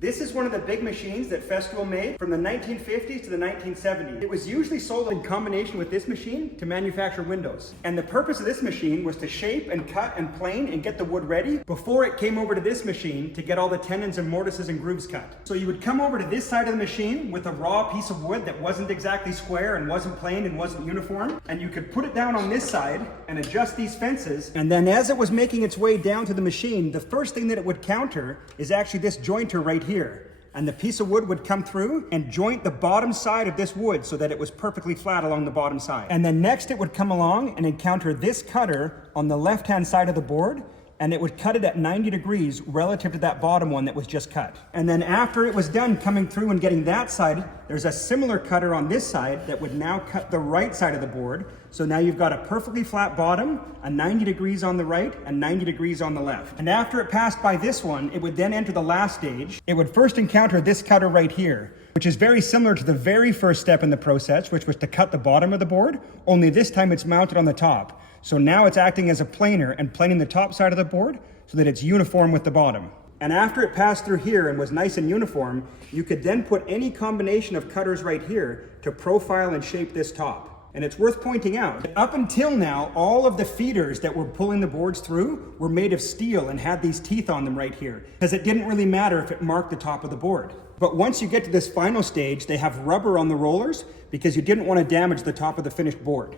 This is one of the big machines that Festool made from the 1950s to the 1970s. It was usually sold in combination with this machine to manufacture windows. And the purpose of this machine was to shape and cut and plane and get the wood ready before it came over to this machine to get all the tenons and mortises and grooves cut. So you would come over to this side of the machine with a raw piece of wood that wasn't exactly square and wasn't planed and wasn't uniform. And you could put it down on this side and adjust these fences. And then as it was making its way down to the machine, the first thing that it would counter is actually this jointer right here. And the piece of wood would come through and joint the bottom side of this wood so that it was perfectly flat along the bottom side. And then next it would come along and encounter this cutter on the left-hand side of the board, and it would cut it at 90 degrees relative to that bottom one that was just cut. And then after it was done coming through and getting that side, there's a similar cutter on this side that would now cut the right side of the board. So now you've got a perfectly flat bottom, a 90 degrees on the right and 90 degrees on the left. And after it passed by this one, it would then enter the last stage. It would first encounter this cutter right here, which is very similar to the very first step in the process, which was to cut the bottom of the board, only this time it's mounted on the top. So now it's acting as a planer and planing the top side of the board so that it's uniform with the bottom. And after it passed through here and was nice and uniform, you could then put any combination of cutters right here to profile and shape this top. And it's worth pointing out that up until now, all of the feeders that were pulling the boards through were made of steel and had these teeth on them right here, because it didn't really matter if it marked the top of the board. But once you get to this final stage, they have rubber on the rollers because you didn't want to damage the top of the finished board.